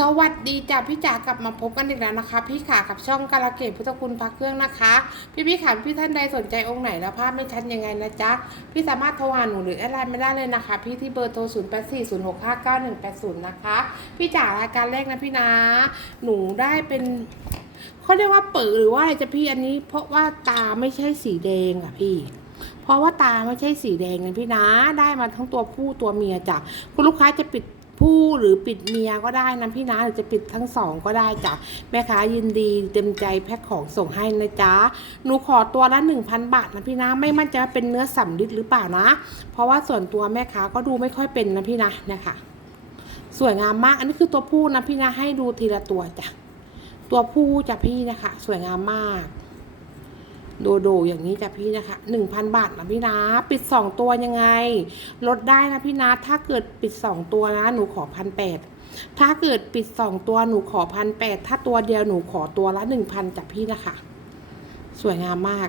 สวัสดีจ้ะพี่จ๋ากลับมาพบกันอีกแล้วนะคะ พี่ขากับช่องกาลเกตพุทธคุณพักเครื่องนะคะ พี่พี่ขาพี่ท่านใดสนใจองค์ไหนแล้วภาพไม่ชัดยังไงนะจ๊ะพี่สามารถโทรหาหนูหรือแอดไลน์ไม่ได้เลยนะคะ พี่ที่เบอร์โทร0 8 4 0 6 5 9 1 8 0นะคะพี่จ๋ารายการแรกนะพี่นะ หนูได้เป็นเขาเรียกว่าเปิดหรือว่าอะไรจะพี่อันนี้ เพราะว่าตาไม่ใช่สีแดงอะพี่เพราะว่าตาไม่ใช่สีแดงนะพี่นะ ได้มาทั้งตัวผู้ตัวเมียจ้ะคุณลูกค้าจะปิด ผู้หรือปิดเมียก็ได้นะพี่นะหรือจะปิดทั้งสองก็ได้จ้ะแม่ค้ายินดีเต็มใจแพ็คของส่งให้นะจ๊ะหนูขอตัวละ1,000 บาทนะพี่นะไม่มั่นใจว่าเป็นเนื้อสำลิดหรือเปล่านะ เพราะว่าส่วนตัวแม่ค้าก็ดูไม่ค่อยเป็นนะพี่นะเนะคะสวยงามมาก อันนี้คือตัวผู้นะพี่นะให้ดูทีละตัวจ้ะตัวผู้จ้ะพี่นะคะ สวยงามมาก โดโดอย่างนี้จ้ะพี่นะคะหนึ่งพันบาทนะพี่นะ ปิดสองตัวยังไง ลดได้นะพี่นะ ถ้าเกิดปิดสองตัวนะ หนูขอพันแปดถ้าเกิดปิดสองตัวหนูขอพันแปดถ้าตัวเดียวหนูขอตัวละหนึ่งพันจ้ะพี่นะคะ สวยงามมาก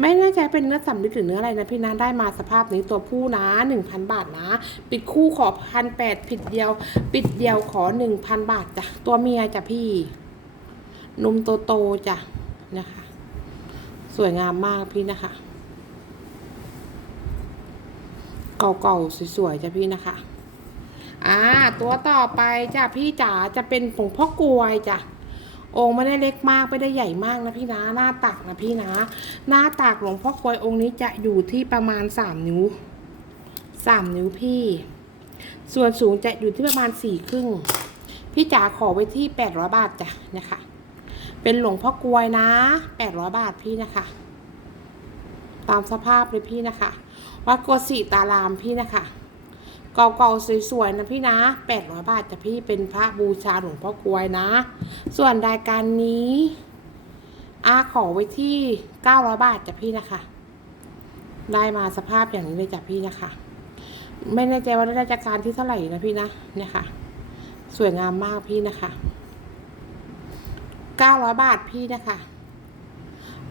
ไม่แน่ใจเป็นเนื้อสำลิดหรือเนื้ออะไรนะพี่นะ ได้มาสภาพนี้ตัวผู้นะหนึ่งพันบาทนะ ปิดคู่ขอพันแปดผิดเดียว ปิดเดียวขอหนึ่งพันบาทจ้ะ ตัวเมียจ้ะพี่ นมโตโตจ้ะนะคะ สวยงามมากพี่นะคะ เก่าๆสวยๆจ้ะพี่นะคะ อ่า ตัวต่อไปจ้ะพี่จ๋าจะเป็นผงพ่อกลวยจ้ะองค์ไม่ได้เล็กมากไม่ได้ใหญ่มากนะพี่นะหน้าตักนะพี่นะ หน้าตักหลวงพ่อกลวยองค์นี้จะอยู่ที่ประมาณสามนิ้วสามนิ้วพี่ ส่วนสูงจะอยู่ที่ประมาณสี่ครึ่งพี่จ๋าขอไว้ที่แปดร้อยบาทจ้ะนะคะ เป็นหลวงพ่อกลวยนะแปดร้อยบาทพี่นะคะ ตามสภาพเลยพี่นะคะ วัดโกสิตารามพี่นะคะ เก่าๆสวยๆนะพี่นะแปดร้อยบาทจะพี่เป็นพระบูชาหลวงพ่อกลวยนะ ส่วนรายการนี้อาขอไว้ที่เก้าร้อยบาทจ้ะพี่นะคะ ได้มาสภาพอย่างนี้เลยจ้ะพี่นะคะ ไม่แน่ใจว่าได้ราชการที่เท่าไหร่นะพี่นะเนี่ยค่ะ สวยงามมากพี่นะคะ เก้าร้อยบาทพี่นะคะ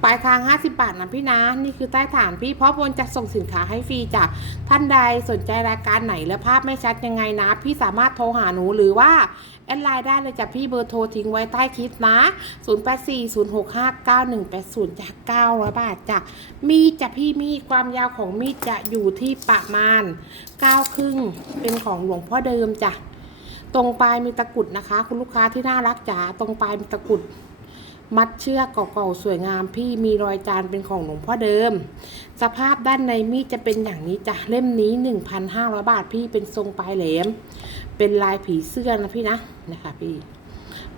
ปลายทาง 50 บาทนะพี่นะ นี่คือใต้ฐานพี่เพราะบนจะส่งสินค้าให้ฟรีจ้ะท่านใดสนใจรายการไหนและภาพไม่ชัดยังไงนะ พี่สามารถโทรหาหนูหรือว่า แอดไลน์ได้เลยจ้ะพี่เบอร์โทรทิ้งไว้ใต้คลิปนะ 0840659180จาก900 บาทจ้ะมีดจ้ะพี่มีดความยาวของมีดจะอยู่ที่ประมาณ9ครึ่งเป็นของหลวงพ่อเดิมจ้ะ ตรงปลายมีตะกุดนะคะ คุณลูกค้าที่น่ารักจ๋าตรงปลายมีตะกุด มัดเชือกเก่าๆสวยงามพี่มีรอยจานเป็นของหลวงพ่อเดิม สภาพด้านในมีดจะเป็นอย่างนี้จ้ะเล่มนี้ 1,500 บาทพี่เป็นทรงปลายแหลม เป็นลายผีเสื้อนะพี่นะนะคะพี่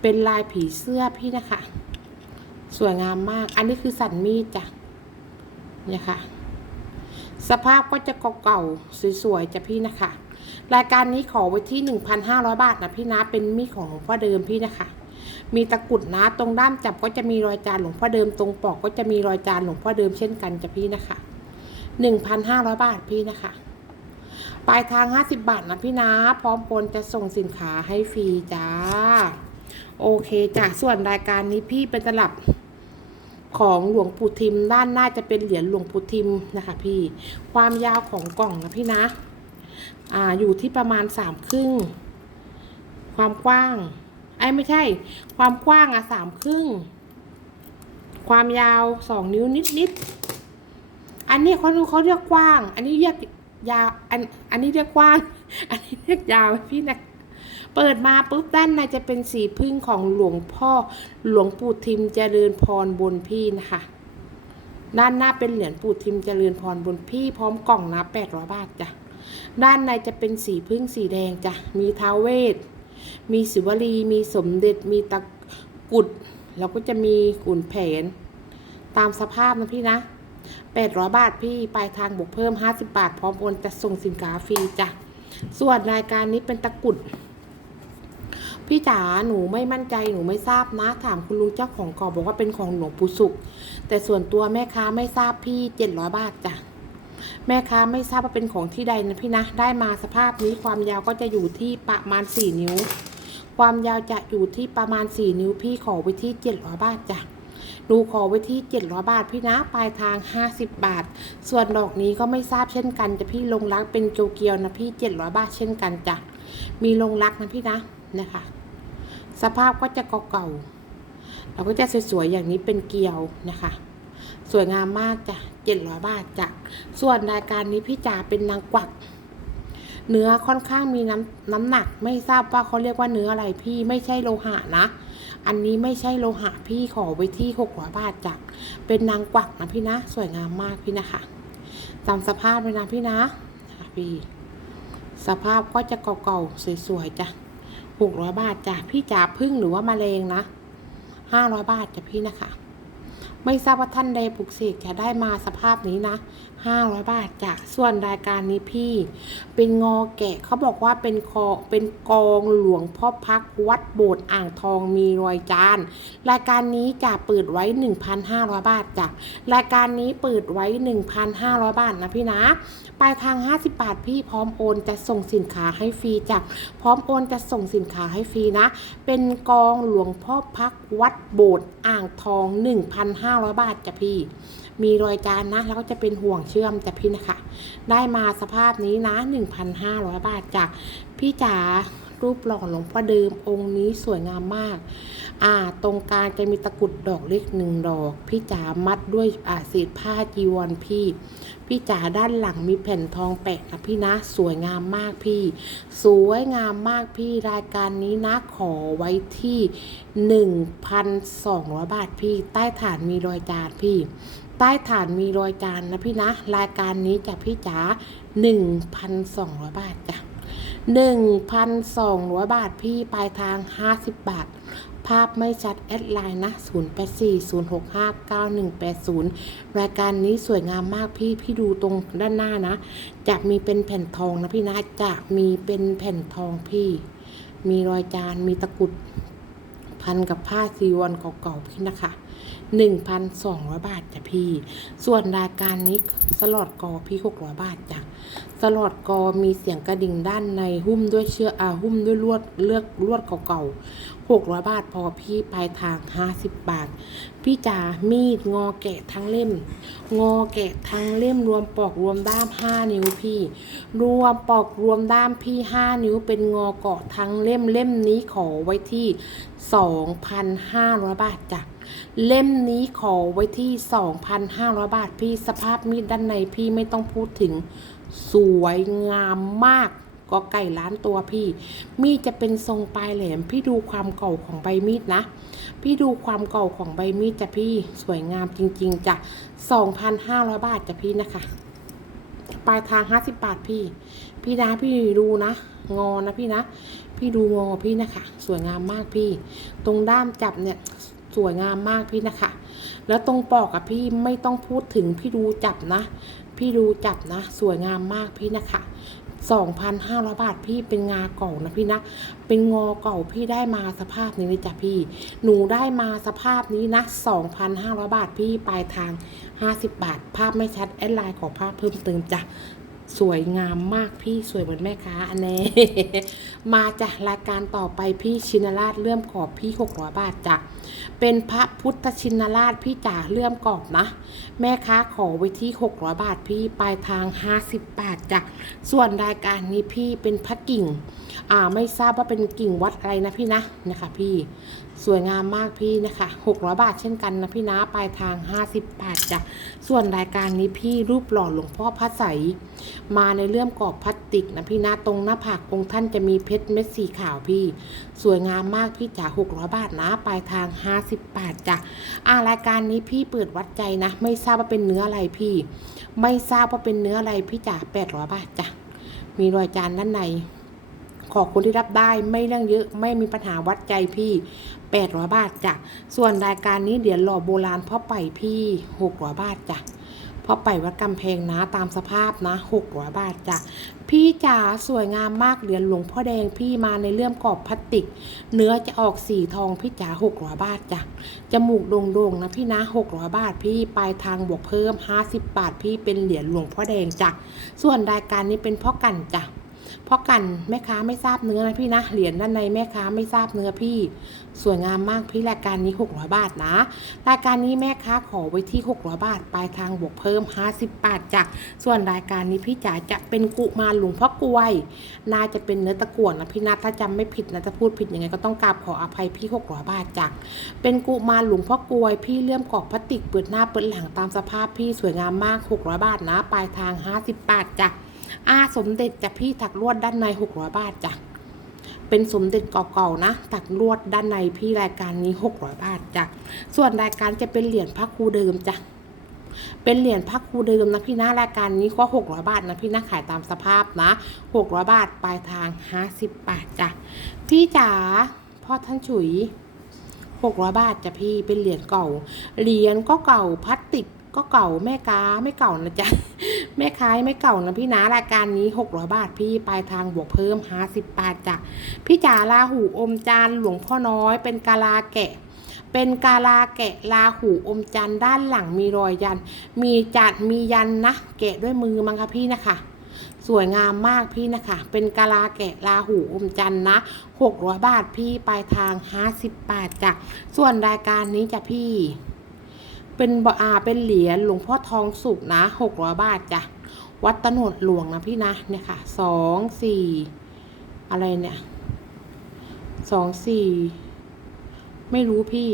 เป็นลายผีเสื้อพี่นะคะ สวยงามมาก อันนี้คือสันมีดจ้ะเนี่ยค่ะ สภาพก็จะเก่าๆสวยๆจ้ะพี่นะคะ รายการนี้ขอไว้ที่ 1,500 บาทนะพี่นะ เป็นมีดของหลวงพ่อเดิมพี่นะคะ มีตะกุดนะ ตรงด้ามจับก็จะมีรอยจานหลวงพ่อเดิม ตรงปอกก็จะมีรอยจานหลวงพ่อเดิมเช่นกันจ้ะพี่นะคะ 1,500 บาทพี่นะคะ ปลายทาง 50 บาทนะพี่นะ พร้อมโอนจะส่งสินค้าให้ฟรีจ้า โอเคจ้ะส่วนรายการนี้พี่เป็นตลับของหลวงปู่ทิมด้านหน้าจะเป็นเหรียญหลวงปู่ทิมนะคะ พี่ ความยาวของกล่องนะพี่นะ อ่าอยู่ที่ประมาณสามครึ่ง ความกว้าง ไอ้ไม่ใช่ ความกว้างอะสามครึ่ง ความยาวสองนิ้วนิดนิดๆอันนี้เขาเขาเรียกกว้าง อันนี้เรียกยาว อัน อันนี้เรียกกว้าง อันนี้เรียกยาวพี่นะเปิดมาปุ๊บด้านในจะเป็นสีพึ่งของหลวงพ่อหลวงปู่ทิมเจริญพรบนพี่นะคะ ด้านหน้าเป็นเหรียญปู่ทิมเจริญพรบนพี่พร้อมกล่องนะแปดร้อยบาทจ้ะ ด้านในจะเป็นสีพึ่งสีแดงจ้ะ มีท้าวเวท มีสิวลี มีสมเด็จ มีตะกุด แล้วก็จะมีขุนแผน ตามสภาพนะพี่นะ800 บาทพี่ปลายทางบวกเพิ่ม 50 บาท พร้อมโอนจะส่งสินค้าฟรีจ้ะ ส่วนรายการนี้เป็นตะกุด พี่จ๋าหนูไม่มั่นใจหนูไม่ทราบนะ ถามคุณลุงเจ้าของกอบอกว่าเป็นของหลวงปู่สุข แต่ส่วนตัวแม่ค้าไม่ทราบพี่ 700 บาทจ้ะ แม่ค้าไม่ทราบว่าเป็นของที่ใดนะพี่นะ ได้มาสภาพนี้ความยาวก็จะอยู่ที่ประมาณ 4 นิ้ว ความยาวจะอยู่ที่ประมาณ 4 นิ้ว พี่ขอไว้ที่700บาทจ้ะหนูขอไว้ที่700บาทพี่นะปลายทาง 50 บาท ส่วนดอกนี้ก็ไม่ทราบเช่นกันจะพี่ลงรักเป็นโจเกียวนะพี่700บาทเช่นกันจ้ะมีลงรักนะพี่นะนะคะ สภาพก็จะเก่าๆเราก็จะสวยๆอย่างนี้เป็นเกลียวนะคะ สวยงามมากจ้ะเจ็ดร้อยบาทจ้ะส่วนรายการนี้พี่จ๋าเป็นนางกวัก เนื้อค่อนข้างมีน้ำน้ำหนัก ไม่ทราบว่าเขาเรียกว่าเนื้ออะไรพี่ไม่ใช่โลหะนะ อันนี้ไม่ใช่โลหะพี่ขอไว้ที่หกร้อยบาทจ้ะเป็นนางกวักนะพี่นะ สวยงามมากพี่นะคะตามสภาพเลยนะพี่นะพี่สภาพก็จะเก่าๆสวยๆจ้ะหกร้อยบาทจ้ะพี่จ๋าพึ่งหรือว่ามาเลงนะห้าร้อยบาทจ้ะพี่นะคะ ไม่ทราบว่าท่านใดปลุกเสกจะได้มาสภาพนี้นะห้าร้อยบาทจ้ะส่วนรายการนี้พี่ เป็นงอแกะเขาบอกว่าเป็นคอเป็นกองหลวงพ่อพักวัดโบสถ์อ่างทองมีรอยจาน รายการนี้จะเปิดไว้ 1,500 บาทจ้ะรายการนี้เปิดไว้ 1,500 บาทนะพี่นะปลายทาง 50 บาทพี่พร้อมโอนจะส่งสินค้าให้ฟรีจ้ะพร้อมโอนจะส่งสินค้าให้ฟรีนะ เป็นกองหลวงพ่อพักวัดโบสถ์อ่างทอง 1,500บาทจ้ะพี่ มีรอยจานนะแล้วก็จะเป็นห่วงเชื่อมจ้ะพี่นะคะ ได้มาสภาพนี้นะ 1,500 บาทจ้ะพี่จ๋า รูปหล่อหลวงพ่อเดิมองค์นี้สวยงามมาก อ่า ตรงกลางจะมีตะกุดดอกเล็กหนึ่งดอก พี่จ๋ามัดด้วยอ่าเศษผ้าจีวรพี่ พี่จ๋าด้านหลังมีแผ่นทองแปะนะพี่นะ สวยงามมากพี่ สวยงามมากพี่รายการนี้นะขอไว้ที่ 1,200 บาทพี่ ใต้ฐานมีรอยจานพี่ใต้ฐานมีรอยจานนะพี่นะ รายการนี้จะพี่จ๋า1,200 บาทจ้ะ 1,200 บาทพี่ปลายทาง 50 บาท ภาพไม่ชัด แอดไลน์นะ 0840659180 รายการนี้สวยงามมากพี่ พี่ดูตรงด้านหน้านะ จะมีเป็นแผ่นทองนะพี่นะ จะมีเป็นแผ่นทองพี่ มีรอยจาน มีตะกุด พันกับผ้าซีวรเก่าๆพี่นะคะ 1,200 บาทจ้ะพี่ ส่วนรายการนี้สลอดกอพี่ 600 บาทจ้ะสลอดกอมีเสียงกระดิ่งด้านในหุ้มด้วยเชือกอาหุ้มด้วยลวดเลือกลวดเก่าๆ 600 บาทพอพี่ปลายทาง 50 บาท พี่จ๋ามีดงอแกะทั้งเล่ม งอแกะทั้งเล่มรวมปอกรวมด้าม 5 นิ้วพี่ รวมปอกรวมด้ามพี่ 5 นิ้วเป็นงอเกาะทั้งเล่มเล่มนี้ขอไว้ที่ 2,500 บาทจ้ะเล่มนี้ขอไว้ที่ 2,500 บาทพี่สภาพมีดด้านในพี่ไม่ต้องพูดถึงสวยงามมาก ก็ไก่ล้านตัวพี่ มีดจะเป็นทรงปลายแหลม พี่ดูความเก่าของใบมีดนะ พี่ดูความเก่าของใบมีดจ้ะพี่สวยงามจริง ๆจ้ะ2,500 บาทจ้ะพี่นะคะ ปลายทาง 50 บาทพี่ พี่นะพี่ดูนะ งอนะพี่นะ พี่ดูงอพี่นะคะ สวยงามมากพี่ ตรงด้ามจับเนี่ยสวยงามมากพี่นะคะ แล้วตรงปอกกับพี่ไม่ต้องพูดถึงพี่ดูจับนะ พี่ดูจับนะ สวยงามมากพี่นะคะ 2,500 บาทพี่เป็นงาเก่านะพี่นะ เป็นงอเก่าพี่ได้มาสภาพนี้เลยจ้ะพี่ หนูได้มาสภาพนี้นะ 2,500 บาทพี่ปลายทาง 50 บาท ภาพไม่ชัดแอดไลน์ขอภาพเพิ่มเติมจ้ะ สวยงามมากพี่สวยเหมือนแม่ค้าอันนี้มาจากรายการต่อไปพี่ชินราชเลื่อมกรอบพี่600บาทจ้ะเป็นพระพุทธชินราชพี่จ๋าเลื่อมกรอบนะ แม่ค้าขอไว้ที่600บาทพี่ปลายทาง50บาทจ้ะส่วนรายการนี้พี่เป็นพระกิ่ง อ่าไม่ทราบว่าเป็นกิ่งวัดอะไรนะพี่นะนะคะพี่ สวยงามมากพี่นะคะ600บาทเช่นกันนะพี่นะปลายทาง 50 บาทจ้ะส่วนรายการนี้พี่รูปหล่อหลวงพ่อพระใสมาในเรื่องกรอบพลาสติกนะพี่นะตรงหน้าผากองค์ท่านจะมีเพชรเม็ดสีขาวพี่ สวยงามมากพี่จ๋า600 บาทนะปลายทาง 50 บาทจ้ะอ่ารายการนี้พี่เปิดวัดใจนะ ไม่ทราบว่าเป็นเนื้ออะไรพี่ ไม่ทราบว่าเป็นเนื้ออะไรพี่จ๋า800 บาทจ้ะมีรอยจานด้านใน ขอคนที่รับได้ไม่เรื่องเยอะไม่มีปัญหาวัดใจพี่800บาทจ้ะส่วนรายการนี้เดี๋ยวหล่อโบราณพ่อไปพี่600บาทจ้ะพ่อไปวัดกำแพงนะตามสภาพนะ600บาทจ้ะพี่จ๋าสวยงามมากเหรียญหลวงพ่อแดงพี่มาในเลื่อมกรอบพลาสติก เนื้อจะออกสีทองพี่จ๋า600บาทจ้ะจมูกโด่งๆนะพี่นะ600บาทพี่ปลายทางบวกเพิ่ม50บาทพี่เป็นเหรียญหลวงพ่อแดงจ้ะส่วนรายการนี้เป็นพ่อกันจ้ะ พราะกันแม่ค้าไม่ทราบเนื้อนะพี่นะเหรียญด้านในแม่ค้าไม่ทราบเนื้อพี่ สวยงามมากพี่รายการนี้ 600 บาทนะ รายการนี้แม่ค้าขอไว้ที่ 600 บาทปลายทางบวกเพิ่ม 50 บาทจ้ะส่วนรายการนี้พี่จ๋าจะเป็นกุมารหลวงพ่อกวย น่าจะเป็นเนื้อตะกั่วนะพี่นะถ้าจำไม่ผิดนะจะพูดผิดยังไงก็ต้องกราบขออภัยพี่ 600 บาทจ้ะเป็นกุมารหลวงพ่อกวย พี่เลื่อมกรอบพลาสติกเปิดหน้าเปิดหลังตามสภาพพี่สวยงามมาก 600 บาทนะปลายทาง 50 บาทจ้ะ อาสมเด็จจะพี่ถักลวดด้านใน600บาทจ้ะเป็นสมเด็จเก่าๆนะตักลวดด้านในพี่รายการนี้600บาทจ้ะส่วนรายการจะเป็นเหรียญพระครูเดิมจ้ะเป็นเหรียญพระครูเดิมนะพี่นะรายการนี้ก็ 600 บาทนะพี่นะขายตามสภาพนะ 600 บาทปลายทาง 50 บาทจ้ะพี่จ๋าพ่อท่านฉุย 600 บาทจ้ะพี่เป็นเหรียญเก่าเหรียญก็เก่าพลาสติก ก็เก่าแม่ค้าไม่เก่านะจ๊ะแม่ค้าไม่เก่านะพี่นะรายการนี้ 600 บาทพี่ปลายทางบวกเพิ่ม50บาทจ้ะพี่จ๋าลาหูอมจานหลวงพ่อน้อย เป็นกาลาแกะ เป็นกาลาแกะลาหูอมจันด้านหลังมีรอยยัน มีจัดมียันนะแกะด้วยมือมั้งคะพี่นะคะสวยงามมากพี่นะคะ เป็นกาลาแกะลาหูอมจันนะ600บาทพี่ปลายทาง 50 บาทจ้ะส่วนรายการนี้จะพี่ เป็นบอาเป็นเหรียญหลวงพ่อทองสุกนะ600บาทจ้ะวัดตนดหลวงนะพี่นะเนี่ยค่ะสองสี่อะไรเนี่ยสองสี่ไม่รู้พี่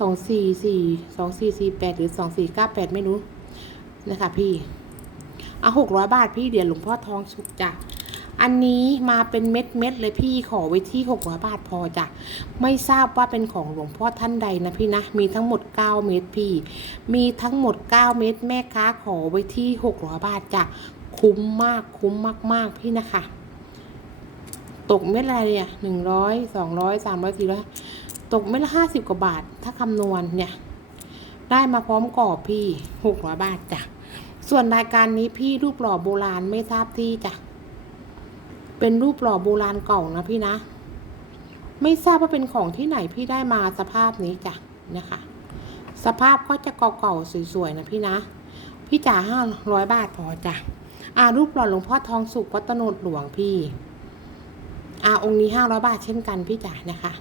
สองสี่สี่สองสี่สี่แปดหรือสองสี่เก้าแปดไม่รู้นะคะพี่อะหกร้อยบาทพี่เดี๋ยวหลวงพ่อทองสุกจ้ะ อันนี้มาเป็นเม็ดเม็ดๆเลยพี่ขอไว้ที่หกร้อยบาทพอจ้ะไม่ทราบว่าเป็นของหลวงพ่อท่านใดนะพี่นะมีทั้งหมด9เม็ดพี่ มีทั้งหมด9เม็ดแม่ค้าขอไว้ที่600บาทจ้ะคุ้มมากคุ้มมาก ๆ พี่นะคะ ตกเม็ดอะไรเนี่ยหนึ่งร้อยสองร้อยสามร้อยสี่ร้อยตกเม็ดละห้าสิบกว่าบาท ถ้าคำนวณเนี่ย ได้มาพร้อมกรอบพี่หกร้อยบาทจ้ะส่วนรายการนี้พี่รูปหล่อโบราณไม่ทราบที่จ้ะ เป็นรูปหล่อโบราณเก่านะพี่นะ ไม่ทราบว่าเป็นของที่ไหนพี่ได้มาสภาพนี้จ้ะนะคะ สภาพก็จะเก่าๆสวยๆนะพี่นะ พี่จ๋าห้าร้อยบาทพอจ้ะอ่ารูปหล่อหลวงพ่อทองสุกวัตโนดหลวงพี่อ่าองค์นี้ห้าร้อยบาทเช่นกันพี่จ๋านะคะ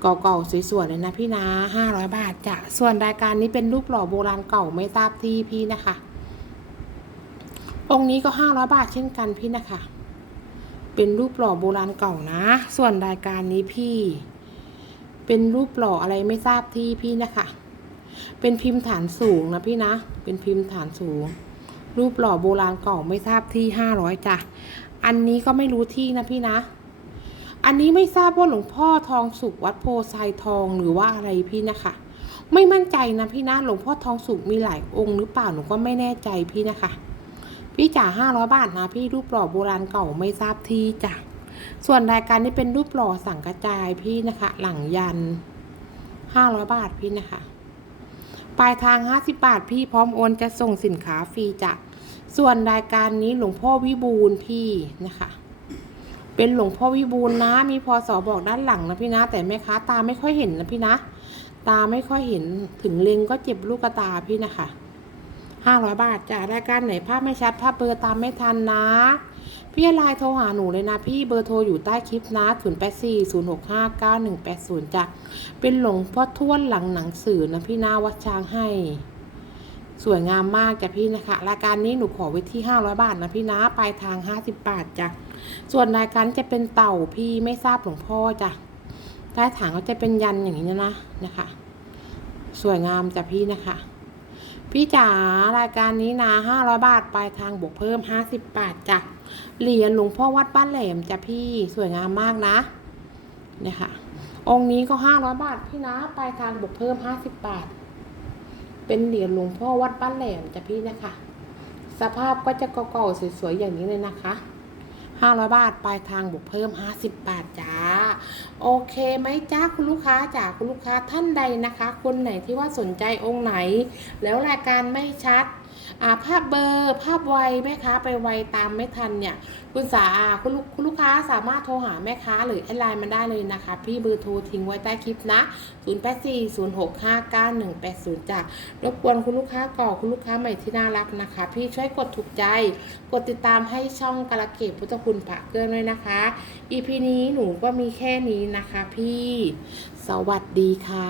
เก่าๆสวยๆเลยนะพี่นะห้าร้อยบาทจ้ะส่วนรายการนี้เป็นรูปหล่อโบราณเก่าไม่ทราบที่พี่นะคะ องค์นี้ก็ห้าร้อยบาทเช่นกันพี่นะคะ เป็นรูปหล่อโบราณเก่านะ ส่วนรายการนี้พี่ เป็นรูปหล่ออะไรไม่ทราบที่พี่นะคะ เป็นพิมพ์ฐานสูงนะพี่นะ เป็นพิมพ์ฐานสูง รูปหล่อโบราณเก่าไม่ทราบที่ห้าร้อยจ้ะ อันนี้ก็ไม่รู้ที่นะพี่นะ อันนี้ไม่ทราบว่าหลวงพ่อทองสุกวัดโพไซทองหรือว่าอะไรพี่นะคะไม่มั่นใจนะพี่นะหลวงพ่อทองสุกมีหลายองค์หรือเปล่าหนูก็ไม่แน่ใจพี่นะคะ พี่จ๋าห้าร้อยบาทนะ พี่รูปหล่อโบราณเก่าไม่ทราบที่จ้ะส่วนรายการนี้เป็นรูปหล่อสังกระจายพี่นะคะ หลังยันห้าร้อยบาทพี่นะคะ ปลายทางห้าสิบาทพี่พร้อมโอนจะส่งสินค้าฟรีจ้ะส่วนรายการนี้หลวงพ่อวิบูลพี่นะคะ เป็นหลวงพ่อวิบูลนะ มีพศบอกด้านหลังนะพี่นะ แต่แม่ค้าตาไม่ค่อยเห็นนะพี่นะ ตาไม่ค่อยเห็นถึงเล็งก็เจ็บลูกตาพี่นะคะ ห้าร้อยบาทจ้ะรายการไหนภาพไม่ชัดภาพเบอร์ตามไม่ทันนะ พี่ไลน์โทรหาหนูเลยนะพี่เบอร์โทรอยู่ใต้คลิปนะ 0 8 4 0 6 5 9 1 8 0จ้ะเป็นหลวงพ่อท้วนหลังหนังสือนะพี่นาวัดช้างให้ สวยงามมากจ้ะพี่นะคะ รายการนี้หนูขอไว้ที่ 500 บาทนะพี่นะปลายทาง 50 บาทจ้ะส่วนรายการจะเป็นเต่าพี่ไม่ทราบหลวงพ่อจ้ะใต้ฐานก็จะเป็นยันอย่างนี้นะนะคะ สวยงามจ้ะพี่นะคะ พี่จ๋ารายการนี้นะห้าร้อยบาทปลายทางบวกเพิ่มห้าสิบบาทจ้ะเหรียญหลวงพ่อวัดบ้านแหลมจ้ะพี่สวยงามมากนะเนี่ยค่ะ องค์นี้ก็ห้าร้อยบาทพี่นะปลายทางบวกเพิ่มห้าสิบบาท เป็นเหรียญหลวงพ่อวัดบ้านแหลมจ้ะพี่นะคะ สภาพก็จะเก่าๆสวยๆอย่างนี้เลยนะคะ 500 บาทปลายทางบวกเพิ่ม 50 บาทจ้า โอเคไหมจ้าคุณลูกค้าจากคุณลูกค้าท่านใดนะคะ คนไหนที่ว่าสนใจองค์ไหน แล้วรายการไม่ชัด ภาพเบอร์ภาพไวแม่ค้าไปไวตามไม่ทันเนี่ยคุณสาคุณลูกคุณลูกค้าสามารถโทรหาแม่ค้าหรือแอดไลน์มาได้เลยนะคะ พี่เบอร์โทรทิ้งไว้ใต้คลิปนะ 0840659180จ้ะรบกวนคุณลูกค้าก่อคุณลูกค้าใหม่ที่น่ารักนะคะ พี่ช่วยกดถูกใจ กดติดตามให้ช่องกาลเกตพุทธคุณพระเกินด้วยนะคะ EP นี้หนูก็มีแค่นี้นะคะ พี่ สวัสดีค่ะ